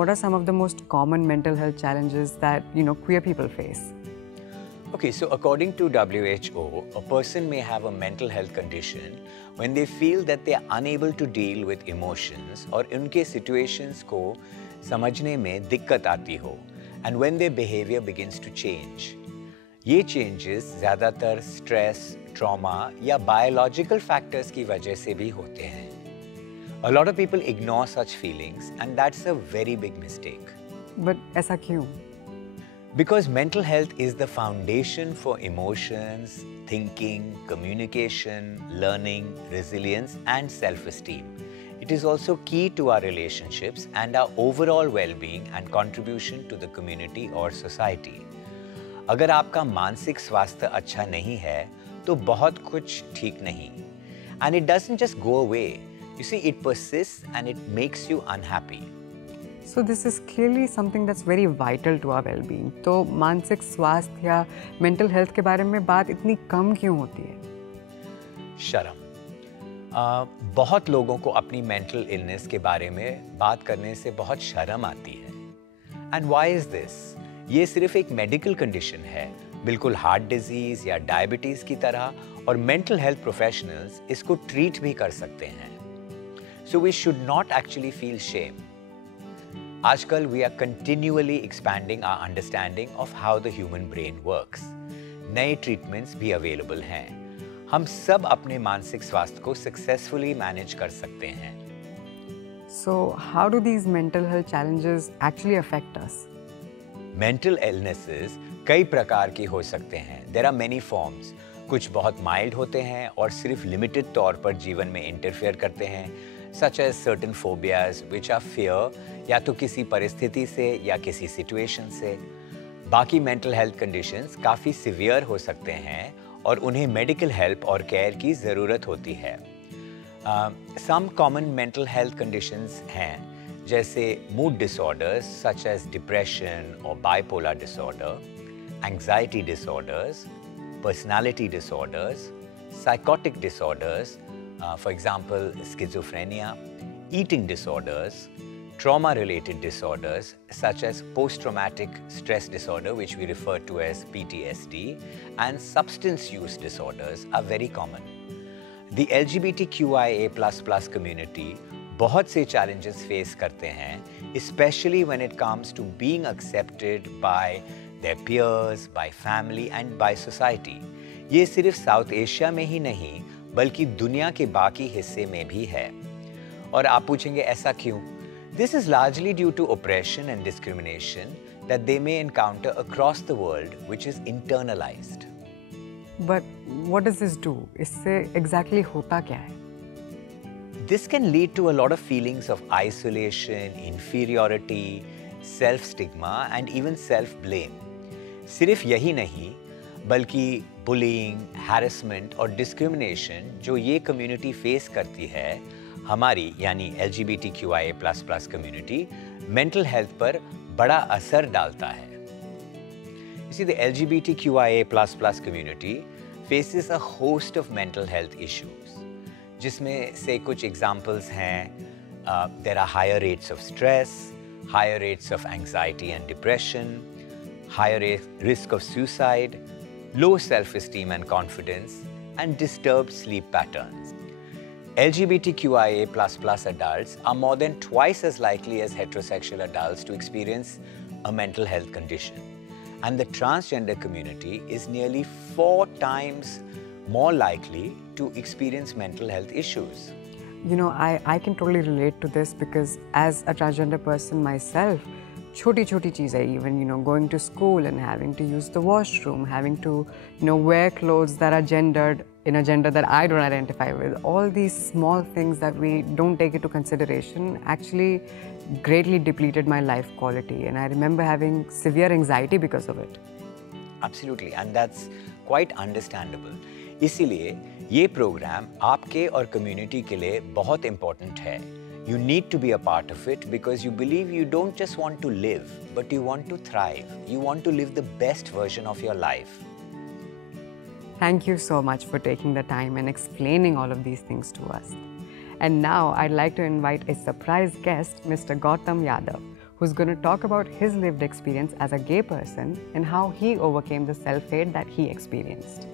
what are some of the most common mental health challenges that, queer people face? Okay, so according to WHO, a person may have a mental health condition when they feel that they are unable to deal with emotions और उनके situations को समझने में दिक्कत आती हो, and when their behavior begins to change. ये changes ज़्यादातर stress, trauma या biological factors की वजह से भी होते हैं. A lot of people ignore such feelings, and that's a very big mistake. But ऐसा क्यों? Because mental health is the foundation for emotions, thinking, communication, learning, resilience, and self-esteem. It is also key to our relationships and our overall well-being and contribution to the community or society. अगर आपका मानसिक स्वास्थ्य अच्छा नहीं है, तो बहुत कुछ ठीक नहीं. And it doesn't just go away. You see, it persists and it makes you unhappy. So this is clearly something that's very vital to our well-being. तो मानसिक स्वास्थ्य या mental health के बारे में बात इतनी कम क्यों होती है? शर्म. बहुत लोगों को अपनी mental illness के बारे में बात करने से बहुत शर्म आती है. And why is this? ये सिर्फ एक medical condition है, बिल्कुल heart disease या diabetes की तरह, और mental health professionals इसको treat भी कर सकते हैं. So we should not actually feel shame. आजकल we are continually expanding our understanding of how the human brain works. नए treatments भी available हैं. हम सब अपने मानसिक स्वास्थ्य को successfully manage कर सकते हैं. So how do these mental health challenges actually affect us? Mental illnesses कई प्रकार की हो सकते हैं. There are many forms. कुछ बहुत mild होते हैं और सिर्फ limited तौर पर जीवन में interfere करते हैं, such as certain phobias which are fear या तो किसी परिस्थिति से या किसी situation से. बाकी mental health conditions काफ़ी severe हो सकते हैं और उन्हें medical help और care की ज़रूरत होती है. Some common mental health conditions हैं, जैसे mood disorders such as depression or bipolar disorder, anxiety disorders, personality disorders, psychotic disorders, for example, schizophrenia, eating disorders, trauma-related disorders such as post-traumatic stress disorder, which we refer to as PTSD, and substance use disorders are very common. The LGBTQIA++ community बहुत से challenges face करते हैं, especially when it comes to being accepted by their peers, by family and by society. ये सिर्फ south Asia में ही नहीं, बल्कि दुनिया के बाकी हिस्से में भी है. और आप पूछेंगे ऐसा क्यों? This is largely due to oppression and discrimination that they may encounter across the world, which is internalized. But what does this do? इससे exactly होता क्या है? This can lead to a lot of feelings of isolation, inferiority, self-stigma and even self-blame. सिर्फ यही नहीं, बल्कि bullying, harassment और discrimination जो ये community face करती है, हमारी यानी LGBTQIA++ community mental health पर बड़ा असर डालता है. You see, the LGBTQIA++ community faces a host of mental health issues, जिसमें से कुछ examples हैं. There are higher rates of stress, higher rates of anxiety and depression, higher risk of suicide, low self-esteem and confidence, and disturbed sleep patterns. LGBTQIA++ adults are more than twice as likely as heterosexual adults to experience a mental health condition. And the transgender community is nearly 4 times more likely to experience mental health issues. You know, I can totally relate to this because as a transgender person myself, छोटी-छोटी चीज़ें, even, going to school and having to use the washroom, having to, wear clothes that are gendered in a gender that I don't identify with. All these small things that we don't take into consideration actually greatly depleted my life quality. And I remember having severe anxiety because of it. Absolutely, and that's quite understandable. इसीलिए ये programme आपके और community के लिए बहुत important है. You need to be a part of it because you believe you don't just want to live, but you want to thrive. You want to live the best version of your life. Thank you so much for taking the time and explaining all of these things to us. And now I'd like to invite a surprise guest, Mr. Gautam Yadav, who's going to talk about his lived experience as a gay person and how he overcame the self-hate that he experienced.